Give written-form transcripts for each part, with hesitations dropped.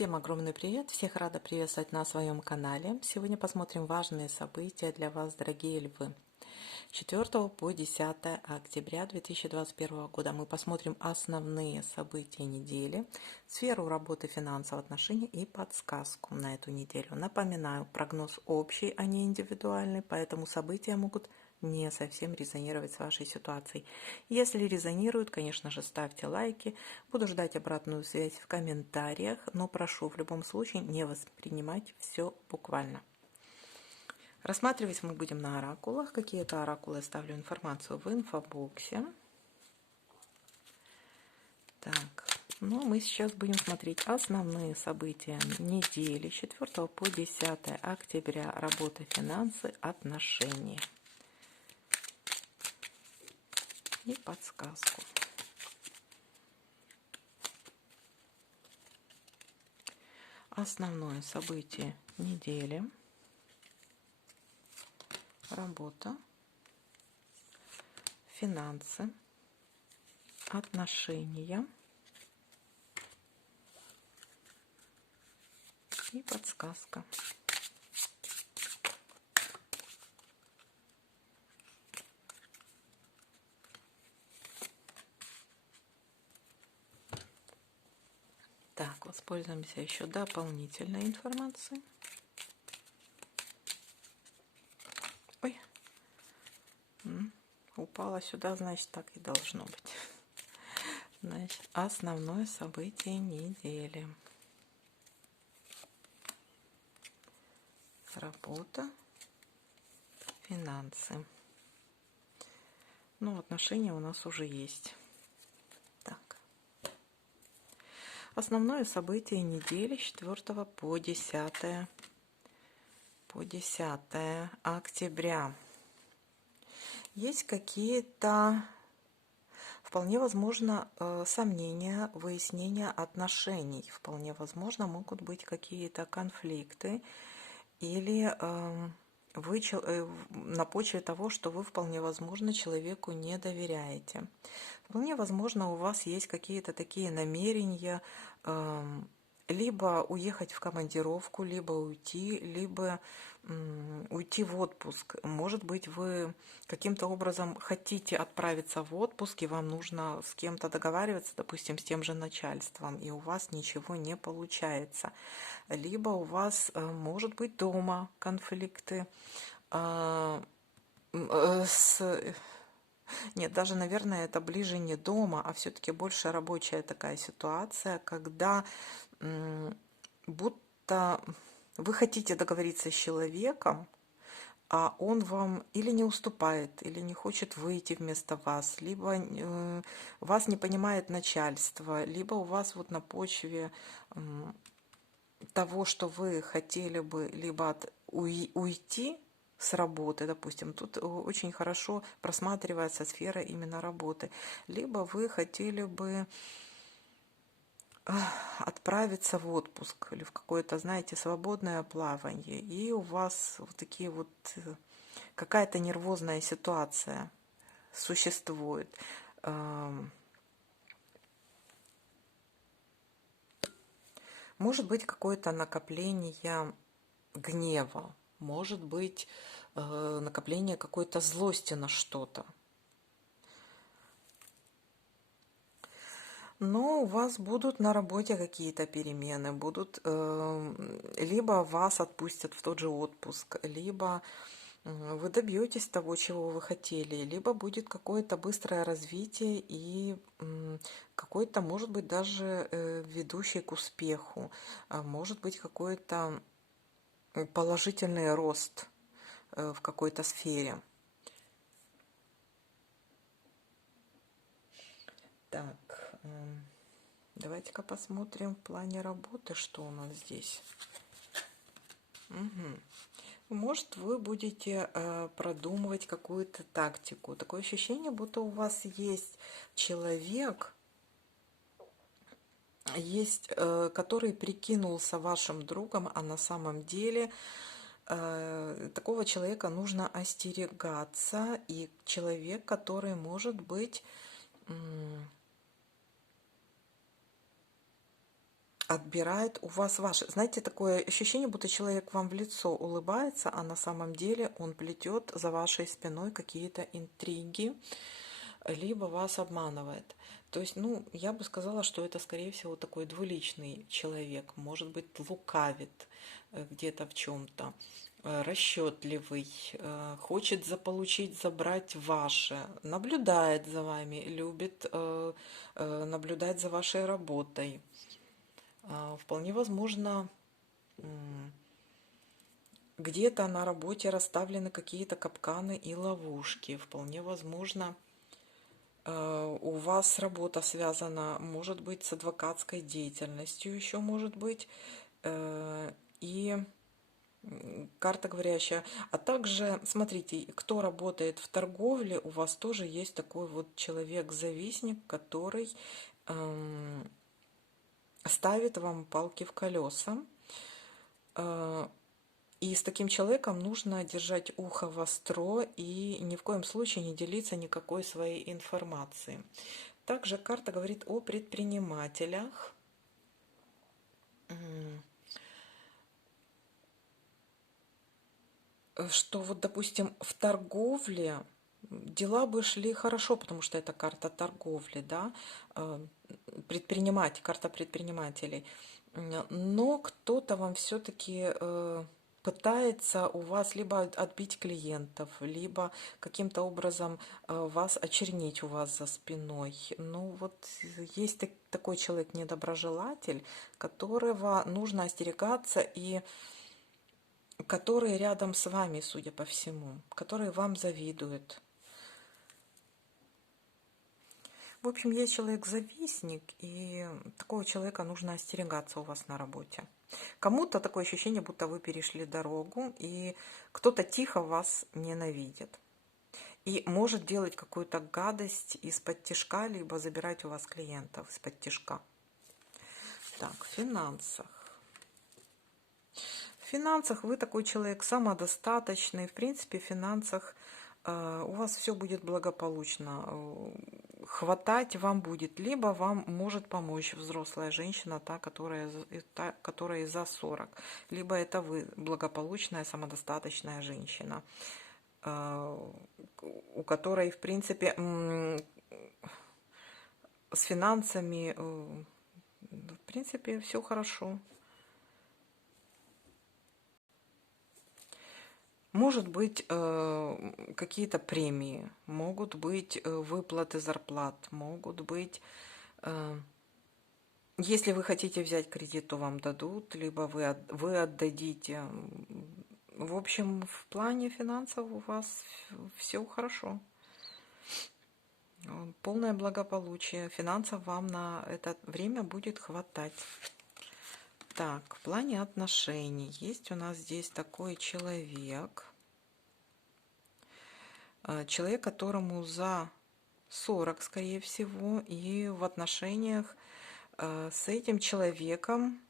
Всем огромный привет! Всех рада приветствовать на своем канале. Сегодня посмотрим важные события для вас, дорогие львы. С 4 по 10 октября 2021 года мы посмотрим основные события недели, сферу работы, финансовых отношений и подсказку на эту неделю. Напоминаю, прогноз общий, а не индивидуальный, поэтому события могут не совсем резонировать с вашей ситуацией. Если резонируют, конечно же, ставьте лайки. Буду ждать обратную связь в комментариях, но прошу в любом случае не воспринимать все буквально. Рассматривать мы будем на оракулах. Какие-то оракулы я ставлю информацию в инфобоксе. Так, ну мы сейчас будем смотреть основные события недели с 4 по 10 октября. Работа, финансы, отношения. И подсказку. Основное событие недели. Работа, финансы, отношения и подсказка. Так, воспользуемся еще дополнительной информацией. Ой, упала сюда, значит, так и должно быть. Значит, основное событие недели. Работа, финансы. Ну, отношения у нас уже есть. Так. Основное событие недели с 4 по 10 октября. Есть какие-то, вполне возможно, сомнения, выяснения отношений. Вполне возможно, могут быть какие-то конфликты или вы на почве того, что вы, вполне возможно, человеку не доверяете. Вполне возможно, у вас есть какие-то такие намерения либо уехать в командировку, либо уйти в отпуск. Может быть, вы каким-то образом хотите отправиться в отпуск, и вам нужно с кем-то договариваться, допустим, с тем же начальством, и у вас ничего не получается. Либо у вас, может быть, дома конфликты Нет, даже, наверное, это ближе не дома, а все-таки больше рабочая такая ситуация, когда будто вы хотите договориться с человеком, а он вам или не уступает, или не хочет выйти вместо вас, либо вас не понимает начальство, либо у вас вот на почве того, что вы хотели бы либо уйти с работы, допустим, тут очень хорошо просматривается сфера именно работы, либо вы хотели бы отправиться в отпуск или в какое-то, знаете, свободное плавание, и у вас вот такие вот какая-то нервозная ситуация существует. Может быть какое-то накопление гнева, может быть накопление какой-то злости на что-то. Но у вас будут на работе какие-то перемены, либо вас отпустят в тот же отпуск, либо вы добьетесь того, чего вы хотели, либо будет какое-то быстрое развитие и какой-то, может быть, даже ведущий к успеху, может быть какой-то положительный рост в какой-то сфере. Так, давайте-ка посмотрим в плане работы, что у нас здесь. Может, вы будете продумывать какую-то тактику. Такое ощущение, будто у вас есть человек, который прикинулся вашим другом, а на самом деле такого человека нужно остерегаться. И человек, который может быть отбирает у вас ваши. Знаете, такое ощущение, будто человек вам в лицо улыбается, а на самом деле он плетет за вашей спиной какие-то интриги, либо вас обманывает. То есть, ну, я бы сказала, что это, скорее всего, такой двуличный человек, может быть, лукавит где-то в чем-то, расчетливый, хочет заполучить, забрать ваше, наблюдает за вами, любит наблюдать за вашей работой. Вполне возможно, где-то на работе расставлены какие-то капканы и ловушки. Вполне возможно, у вас работа связана, может быть, с адвокатской деятельностью, еще может быть, и карта говорящая. А также, смотрите, кто работает в торговле, у вас тоже есть такой вот человек-завистник, который ставит вам палки в колеса. И с таким человеком нужно держать ухо востро и ни в коем случае не делиться никакой своей информацией. Также карта говорит о предпринимателях. Что вот, допустим, в торговле дела бы шли хорошо, потому что это карта торговли, да, карта предпринимателей. Но кто-то вам все-таки пытается у вас либо отбить клиентов, либо каким-то образом вас очернить у вас за спиной. Ну вот есть такой человек недоброжелатель, которого нужно остерегаться и который рядом с вами, судя по всему, который вам завидует. В общем, есть человек-завистник, и такого человека нужно остерегаться у вас на работе. Кому-то такое ощущение, будто вы перешли дорогу, и кто-то тихо вас ненавидит. И может делать какую-то гадость из-под тишка, либо забирать у вас клиентов из-под тишка. Так, в финансах. В финансах вы такой человек самодостаточный. В принципе, в финансах у вас все будет благополучно. Хватать вам будет, либо вам может помочь взрослая женщина, та, которая за 40, либо это вы, благополучная, самодостаточная женщина, у которой, в принципе, с финансами, в принципе, все хорошо. Может быть, какие-то премии, могут быть выплаты зарплат, могут быть, если вы хотите взять кредит, то вам дадут, либо вы отдадите. В общем, в плане финансов у вас все хорошо. Полное благополучие. Финансов вам на это время будет хватать. Так, в плане отношений есть у нас здесь такой человек. Человек, которому за 40, скорее всего, и в отношениях с этим человеком,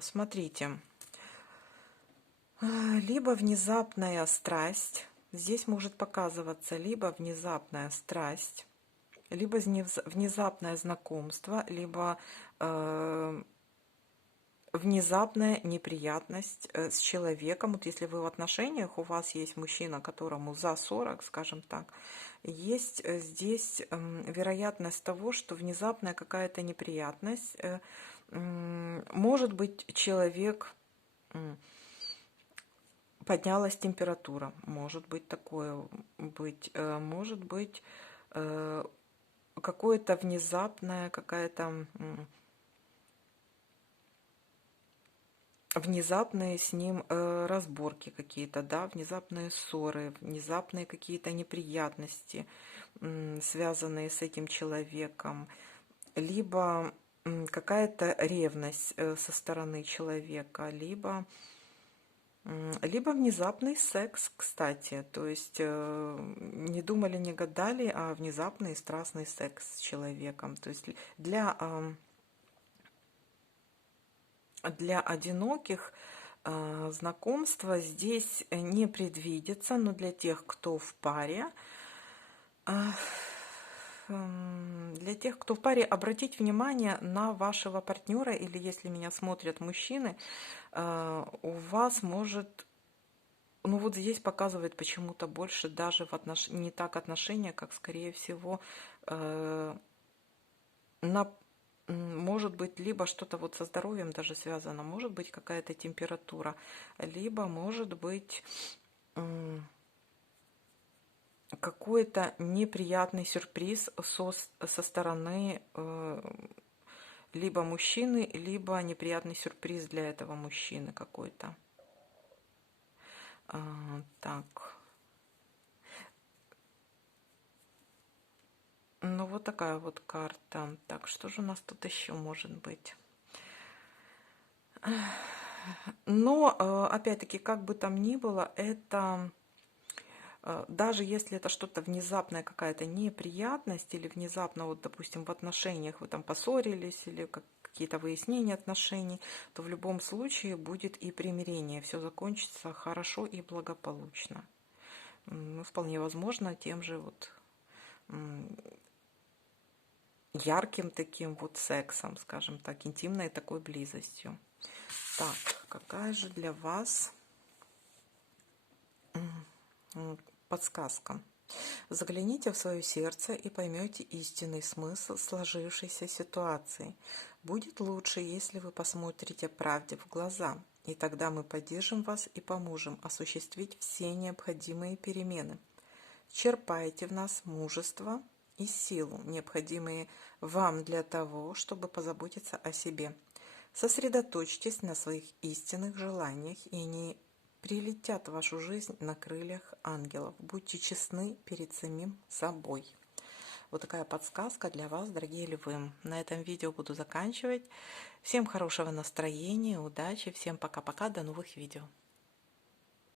смотрите, либо внезапная страсть, здесь может показываться либо внезапная страсть, либо внезапное знакомство, либо внезапная неприятность с человеком. Вот если вы в отношениях, у вас есть мужчина, которому за 40, скажем так, есть здесь вероятность того, что внезапная какая-то неприятность. Может быть, человек, поднялась температура, может быть такое быть, может быть какое-то внезапное, какая-то внезапные с ним разборки какие-то, да, внезапные ссоры, внезапные какие-то неприятности, связанные с этим человеком, либо какая-то ревность со стороны человека, либо внезапный секс, кстати, то есть не думали, не гадали, а внезапный страстный секс с человеком. То есть для одиноких знакомства здесь не предвидится, но для тех, кто в паре, для тех, кто в паре, обратить внимание на вашего партнера, или если меня смотрят мужчины, у вас может, ну вот здесь показывает почему-то больше даже не так отношения, как скорее всего на может быть, либо что-то вот со здоровьем даже связано, может быть какая-то температура, либо может быть какой-то неприятный сюрприз со стороны либо мужчины, либо неприятный сюрприз для этого мужчины какой-то. Так. Ну, вот такая вот карта. Так, что же у нас тут еще может быть? Но, опять-таки, как бы там ни было, это... Даже если это что-то внезапная какая-то неприятность или внезапно, вот, допустим, в отношениях вы там поссорились или какие-то выяснения отношений, то в любом случае будет и примирение. Все закончится хорошо и благополучно. Ну, вполне возможно, тем же вот ярким таким вот сексом, скажем так, интимной такой близостью. Так, какая же для вас подсказка? Загляните в свое сердце и поймете истинный смысл сложившейся ситуации. Будет лучше, если вы посмотрите правде в глаза, и тогда мы поддержим вас и поможем осуществить все необходимые перемены. Черпайте в нас мужество и силу, необходимые вам для того, чтобы позаботиться о себе. Сосредоточьтесь на своих истинных желаниях, и они прилетят в вашу жизнь на крыльях ангелов. Будьте честны перед самим собой. Вот такая подсказка для вас, дорогие львы. На этом видео буду заканчивать. Всем хорошего настроения, удачи, всем пока-пока, до новых видео.